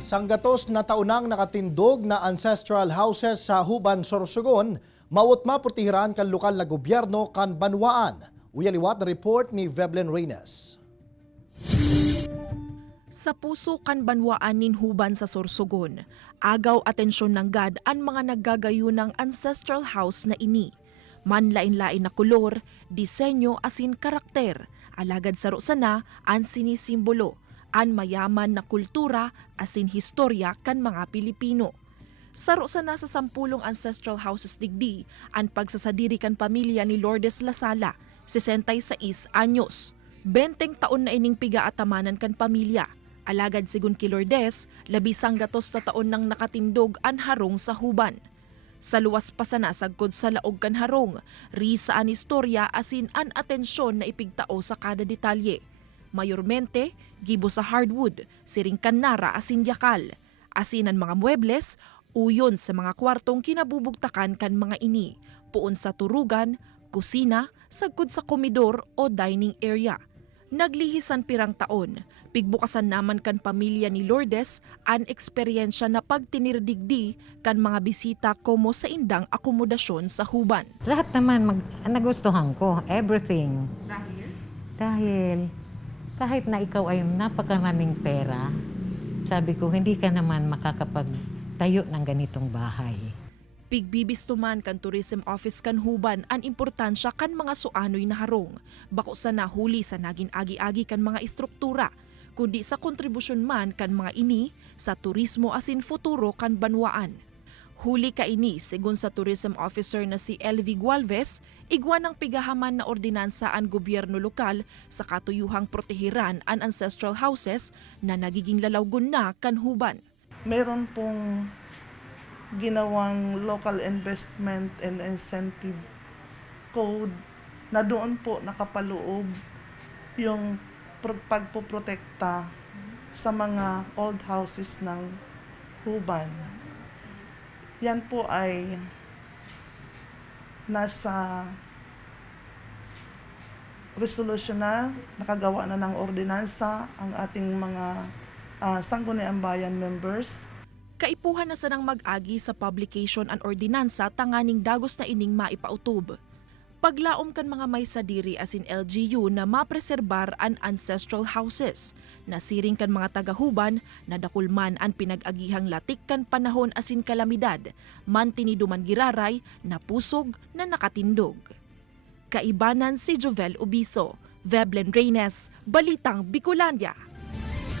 Sanggatos na taunang nakatindog na ancestral houses sa Huban, Sorsogon, mawot maputihiran kan lokal na gobyerno kan banwaan. Uyaliwat na report ni Veblen Reynes. Sa puso kan banwaan nin Huban sa Sorsogon, agaw atensyon ng GAD ang mga naggagayo ng ancestral house na ini. Manlain-lain na kulor, disenyo asin karakter, alagad sa sana ang sinisimbolo, ang mayaman na kultura asin historya kan mga Pilipino. Saro sana sa 10 ancestral houses digdi ang pagsasadiri kan pamilya ni Lourdes Lasala, 66 anyos. 20 taon na ining piga at tamanan kan pamilya. Alagad sigun ki Lourdes, 11 gatos na taon nang nakatindog ang harong sa Huban. Sa luwas pa sana sagkod sa laog kan harong, risa an istorya asin an atensyon na ipigtao sa kada detalye. Mayormente, gibo sa hardwood, siring kanara asin yakal. Asin ang mga muebles, uyon sa mga kwartong kinabubugtakan kan mga ini, puon sa turugan, kusina, sagkod sa komedor o dining area. Naglihisan pirang taon, pigbukasan naman kan pamilya ni Lourdes ang eksperyensya na pagtinirdigdi kan mga bisita komo sa indang akomodasyon sa Huban. Lahat naman nagustuhan ko, everything. Dahil kahit na ikaw ay napakaraming pera, sabi ko hindi ka naman makakapagtayo ng ganitong bahay. Pigbibistuman kan Tourism Office kan Huban ang importansya kan mga suanoy na harong, bako sa nahuli sa naging agi-agi kan mga istruktura, kundi sa kontribusyon man kan mga ini sa turismo asin futuro kan banwaan. Huli ka ini, sigun sa tourism officer na si LV Gualvez, igwa ng pigahaman na ordinansa ang gobyerno lokal sa katuyuhang protehiran ang ancestral houses na nagiging lalawgon na kan Huban. Meron pong ginawang local investment and incentive code na doon po nakapaloob yung pagpoprotekta sa mga old houses ng Huban. Yan po ay nasa resolution na, nakagawa na ng ordinansa ang ating mga sangguniang bayan members. Kaipuhan na sanang mag-agi sa publication ang ordinansa tanganing dagos na ining maipautob. Paglaom kan mga may sadiri asin LGU na mapreserbar ang ancestral houses, nasiring kan mga taga-Huban na dakulman ang pinag-agihang latik kan panahon asin kalamidad, mantiniduman giraray na pusog na nakatindog. Kaibanan si Jovel Ubiso, Veblen Reynes, Balitang Bicolandia.